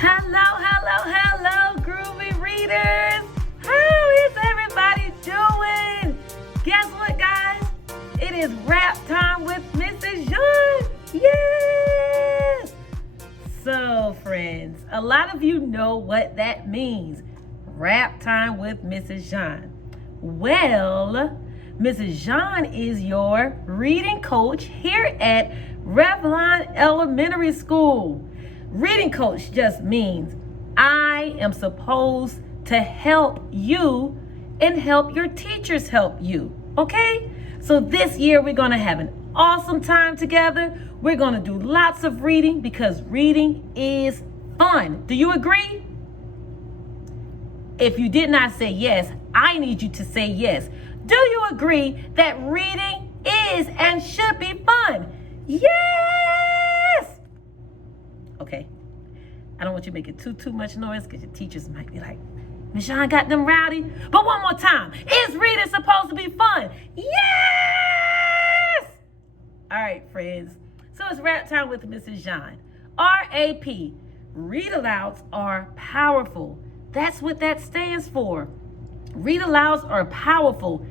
Hello, groovy readers. How is everybody doing? Guess what, guys? It is rap time with Mrs. Jean. Yes! So, friends, a lot of you know what that means. Rap time with Mrs. Jean. Well, Mrs. Jean is your reading coach here at Rivelon Elementary School. Reading coach just means I am supposed to help you and help your teachers help you, okay? So this year we're gonna have an awesome time together. We're gonna do lots of reading because reading is fun. Do you agree? If you did not say yes, I need you to say yes. Do you agree that reading is and should be fun? Yes! Okay, I don't want you making too much noise because your teachers might be like, Miss Jean got them rowdy. But one more time, is reading supposed to be fun? Yes! All right, friends. So it's rap time with Mrs. Jean. R-A-P, read alouds are powerful. That's what that stands for. Read alouds are powerful,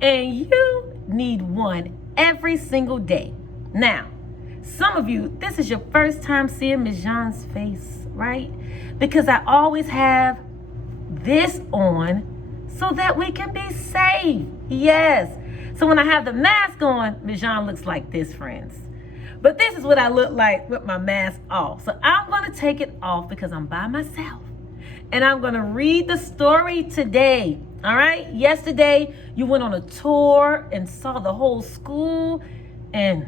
and you need one every single day. Now, some of you, this is your first time seeing Ms. Jean's face, right? Because I always have this on so that we can be safe. Yes. So when I have the mask on, Ms. Jean looks like this, friends. But this is what I look like with my mask off. So I'm going to take it off because I'm by myself. And I'm going to read the story today. All right? Yesterday, you went on a tour and saw the whole school. And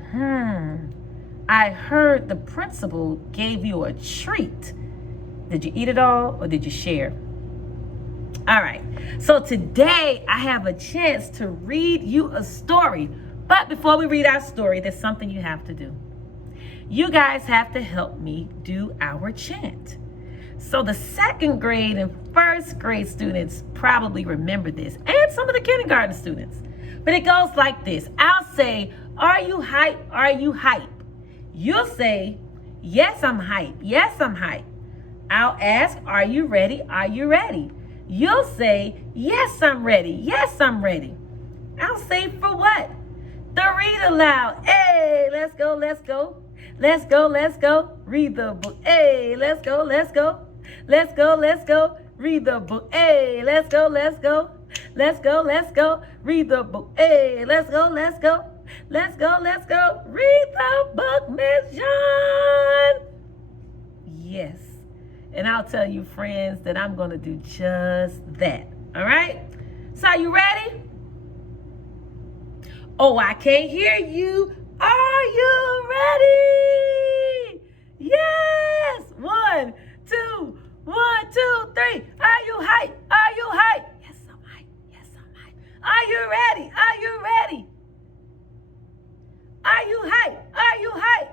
I heard the principal gave you a treat. Did you eat it all or did you share? All right. So today I have a chance to read you a story. But before we read our story, there's something you have to do. You guys have to help me do our chant. So the second grade and first grade students probably remember this, and some of the kindergarten students. But it goes like this. I'll say, are you hype? Are you hype? You'll say, yes, I'm hype. Yes, I'm hype. I'll ask, are you ready? Are you ready? You'll say, yes, I'm ready. Yes, I'm ready. I'll say, for what? The read aloud. Hey, let's go, let's go. Let's go, let's go. Read the book. Hey, let's go, let's go. Let's go, let's go. Read the book. Hey, let's go, let's go. Let's go, let's go. Read the book. Hey, let's go, let's go. Let's go, let's go. Read the book, Miss Jean. Yes. And I'll tell you, friends, that I'm going to do just that. All right? So are you ready? Oh, I can't hear you. Are you ready? Yes. 1, 2, 1, 2, 3. Are you hype? Are you hype? Yes, I'm hype. Yes, I'm hype. Are you ready? Are you ready? Are you hype? Are you hype?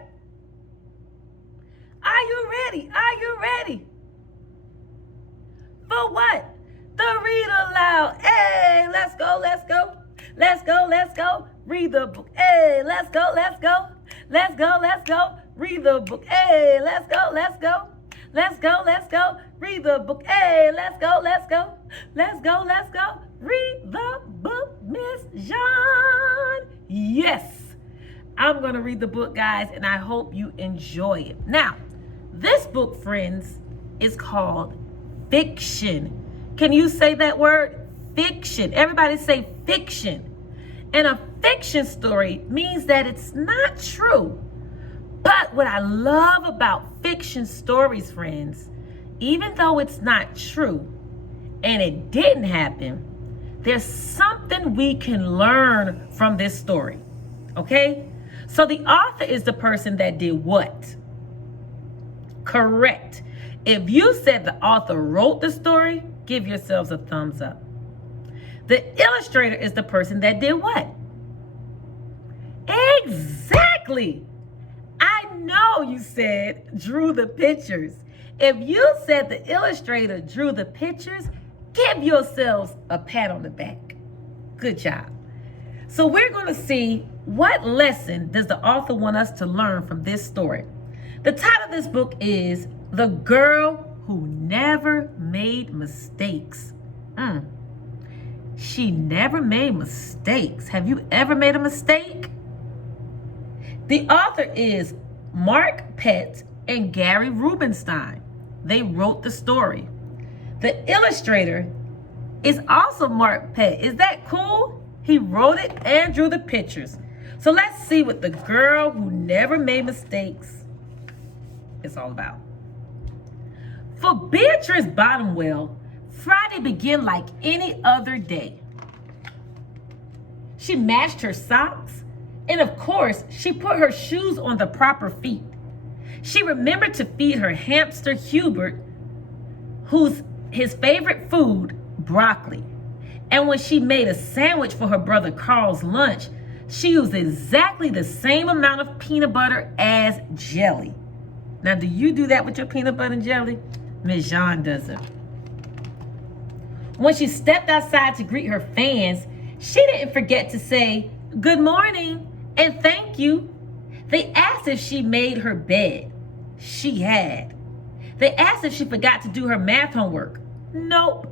Are you ready? Are you ready? For what? The read aloud. Hey, let's go, let's go. Let's go, let's go. Read the book. Hey, let's go, let's go. Let's go, let's go. Read the book. Hey, let's go, let's go. Let's go, let's go. Read the book. Hey, let's go, let's go. Let's go, let's go. Read the book, Miss Jean. Yes. I'm going to read the book, guys, and I hope you enjoy it. Now, this book, friends, is called fiction. Can you say that word? Fiction. Everybody say fiction. And a fiction story means that it's not true. But what I love about fiction stories, friends, even though it's not true and it didn't happen, there's something we can learn from this story. Okay? So the author is the person that did what? Correct. If you said the author wrote the story, give yourselves a thumbs up. The illustrator is the person that did what? Exactly. I know you said drew the pictures. If you said the illustrator drew the pictures, give yourselves a pat on the back. Good job. So we're going to see what lesson does the author want us to learn from this story. The title of this book is The Girl who never made mistakes. She never made mistakes. Have you ever made a mistake? The author is Mark Pett and Gary Rubinstein. They wrote the story. The illustrator is also Mark Pett. Is that cool? He wrote it and drew the pictures. So let's see what the girl who never made mistakes is all about. For Beatrice Bottomwell, Friday began like any other day. She matched her socks, and of course, she put her shoes on the proper feet. She remembered to feed her hamster Hubert, who's his favorite food, broccoli. And when she made a sandwich for her brother Carl's lunch, she used exactly the same amount of peanut butter as jelly. Now, do you do that with your peanut butter and jelly? Miss Jean doesn't. When she stepped outside to greet her fans, she didn't forget to say, "Good morning," and "thank you." They asked if she made her bed. She had. They asked if she forgot to do her math homework. Nope.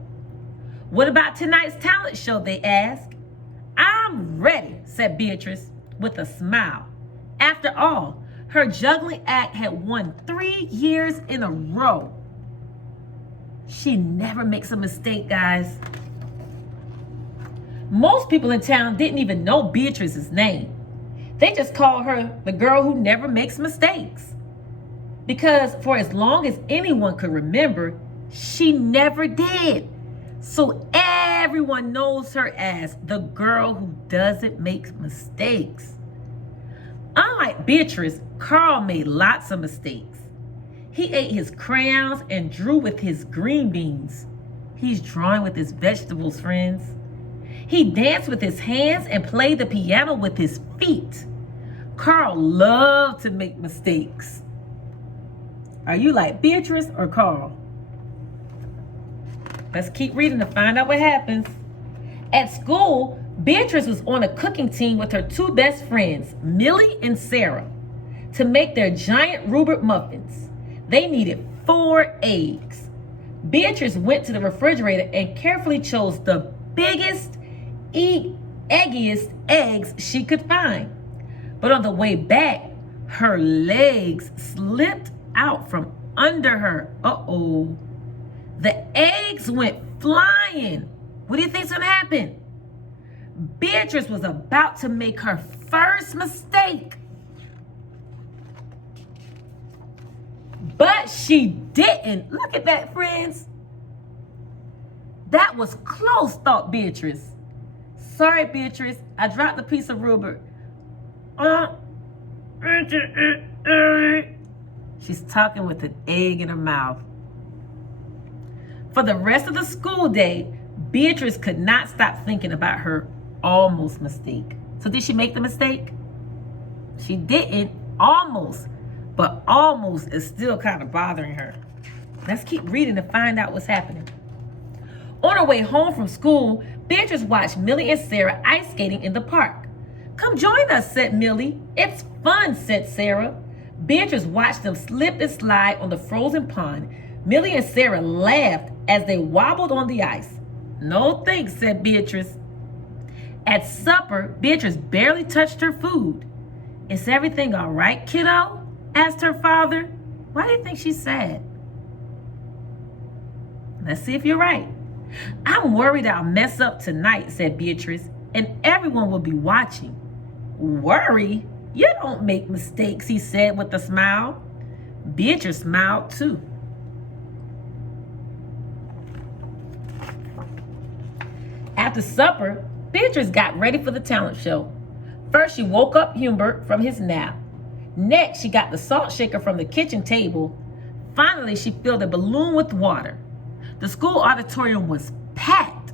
What about tonight's talent show, they asked. "I'm ready," said Beatrice with a smile. After all, her juggling act had won 3 years in a row. She never makes a mistake, guys. Most people in town didn't even know Beatrice's name. They just called her the girl who never makes mistakes. Because for as long as anyone could remember, she never did. So everyone knows her as the girl who doesn't make mistakes. Unlike Beatrice, Carl made lots of mistakes. He ate his crayons and drew with his green beans. He's drawing with his vegetables, friends. He danced with his hands and played the piano with his feet. Carl loved to make mistakes. Are you like Beatrice or Carl? Let's keep reading to find out what happens. At school, Beatrice was on a cooking team with her 2 best friends, Millie and Sarah, to make their giant Rubert muffins. They needed 4 eggs. Beatrice went to the refrigerator and carefully chose the biggest, eggiest eggs she could find. But on the way back, her legs slipped out from under her. Uh-oh. The eggs went flying. What do you think's gonna happen? Beatrice was about to make her first mistake. But she didn't. Look at that, friends. That was close, thought Beatrice. Sorry, Beatrice, I dropped a piece of Rubert. She's talking with an egg in her mouth. For the rest of the school day, Beatrice could not stop thinking about her almost mistake. So did she make the mistake? She didn't, almost. But almost is still kind of bothering her. Let's keep reading to find out what's happening. On her way home from school, Beatrice watched Millie and Sarah ice skating in the park. "Come join us," said Millie. "It's fun," said Sarah. Beatrice watched them slip and slide on the frozen pond. Millie and Sarah laughed as they wobbled on the ice. "No thanks," said Beatrice. At supper, Beatrice barely touched her food. "Is everything all right, kiddo?" asked her father. Why do you think she's sad? Let's see if you're right. "I'm worried I'll mess up tonight," said Beatrice, "and everyone will be watching." "Worry? You don't make mistakes," he said with a smile. Beatrice smiled too. After supper, Beatrice got ready for the talent show. First, she woke up Hubert from his nap. Next, she got the salt shaker from the kitchen table. Finally, she filled a balloon with water. The school auditorium was packed.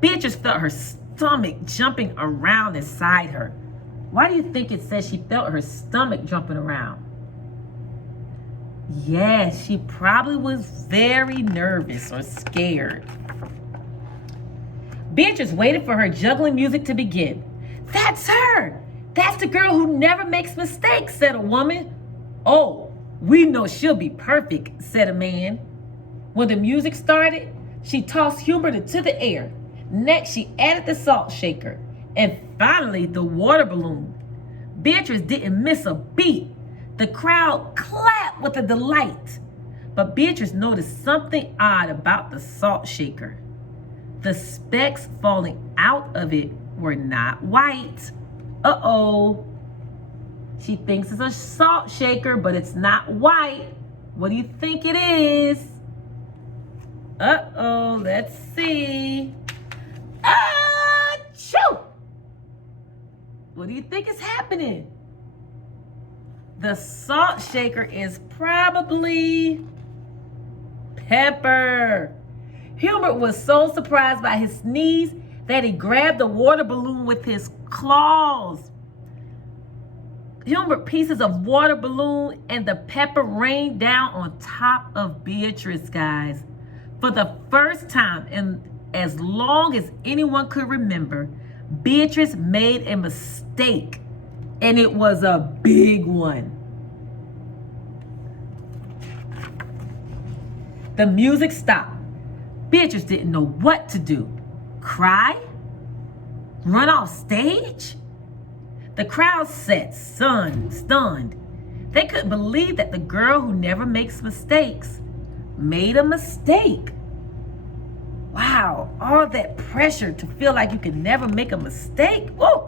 Beatrice felt her stomach jumping around inside her. Why do you think it says she felt her stomach jumping around? Yes, she probably was very nervous or scared. Beatrice waited for her juggling music to begin. "That's her! That's the girl who never makes mistakes," said a woman. "Oh, we know she'll be perfect," said a man. When the music started, she tossed Hubert into the air. Next, she added the salt shaker. And finally, the water balloon. Beatrice didn't miss a beat. The crowd clapped with delight. But Beatrice noticed something odd about the salt shaker. The specks falling out of it were not white. Uh-oh. She thinks it's a salt shaker, but it's not white. What do you think it is? Uh-oh, let's see. Achoo! What do you think is happening? The salt shaker is probably pepper. Hubert was so surprised by his sneeze that he grabbed the water balloon with his claws. Hubert pieces of water balloon and the pepper rained down on top of Beatrice, guys. For the first time in as long as anyone could remember, Beatrice made a mistake, and it was a big one. The music stopped. Beatrice didn't know what to do. Cry? Run off stage? The crowd sat stunned. They couldn't believe that the girl who never makes mistakes made a mistake. Wow, all that pressure to feel like you can never make a mistake. Whoa.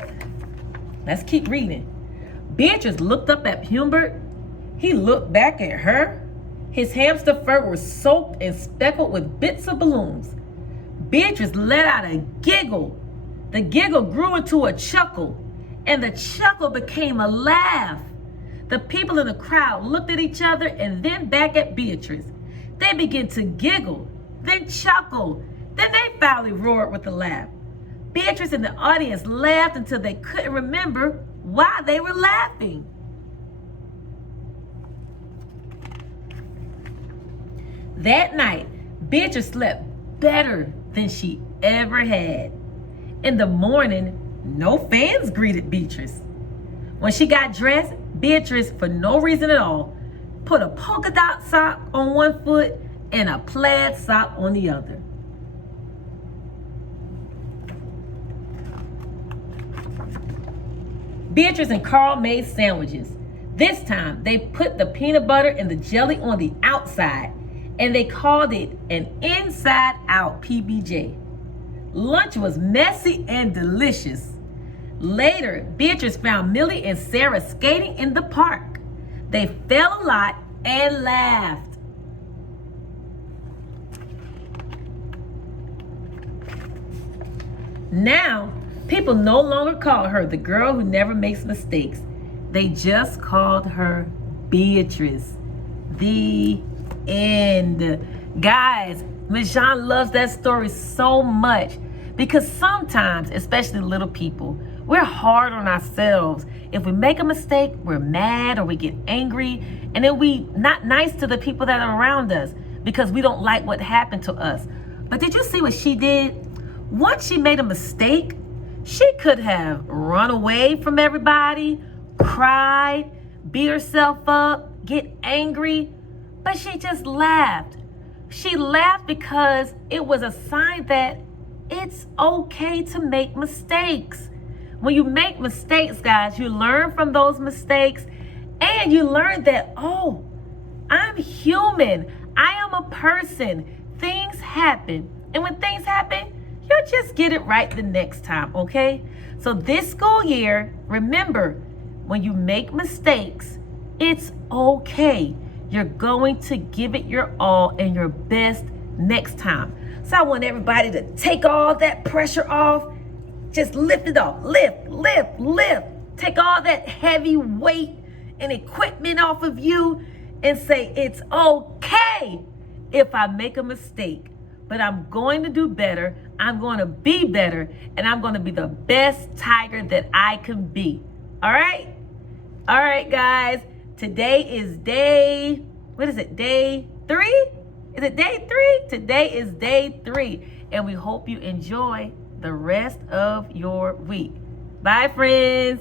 Let's keep reading. Beatrice looked up at Hubert. He looked back at her. His hamster fur was soaked and speckled with bits of balloons. Beatrice let out a giggle. The giggle grew into a chuckle, and the chuckle became a laugh. The people in the crowd looked at each other and then back at Beatrice. They began to giggle, then chuckle. Then they finally roared with a laugh. Beatrice and the audience laughed until they couldn't remember why they were laughing. That night, Beatrice slept better than she ever had. In the morning, no fans greeted Beatrice. When she got dressed, Beatrice, for no reason at all, put a polka dot sock on one foot and a plaid sock on the other. Beatrice and Carl made sandwiches. This time, they put the peanut butter and the jelly on the outside, and they called it an inside-out PBJ. Lunch was messy and delicious. Later, Beatrice found Millie and Sarah skating in the park. They fell a lot and laughed. Now, people no longer call her the girl who never makes mistakes. They just called her Beatrice. The end. Guys, Miss Jean loves that story so much because sometimes, especially little people, we're hard on ourselves. If we make a mistake, we're mad or we get angry, and then we not nice to the people that are around us because we don't like what happened to us. But did you see what she did? Once she made a mistake, she could have run away from everybody, cried, beat herself up, get angry, but she just laughed. She laughed because it was a sign that it's okay to make mistakes. When you make mistakes, guys, you learn from those mistakes and you learn that, oh, I'm human. I am a person. Things happen. And when things happen, you'll just get it right the next time, okay? So this school year, remember, when you make mistakes, it's okay. You're going to give it your all and your best next time. So I want everybody to take all that pressure off. Just lift it off. Lift, lift, lift. Take all that heavy weight and equipment off of you and say, it's okay if I make a mistake, but I'm going to do better. I'm going to be better, and I'm going to be the best tiger that I can be. All right? All right, guys. Today is day 3? Is it day 3? Today is day 3, and we hope you enjoy the rest of your week. Bye, friends.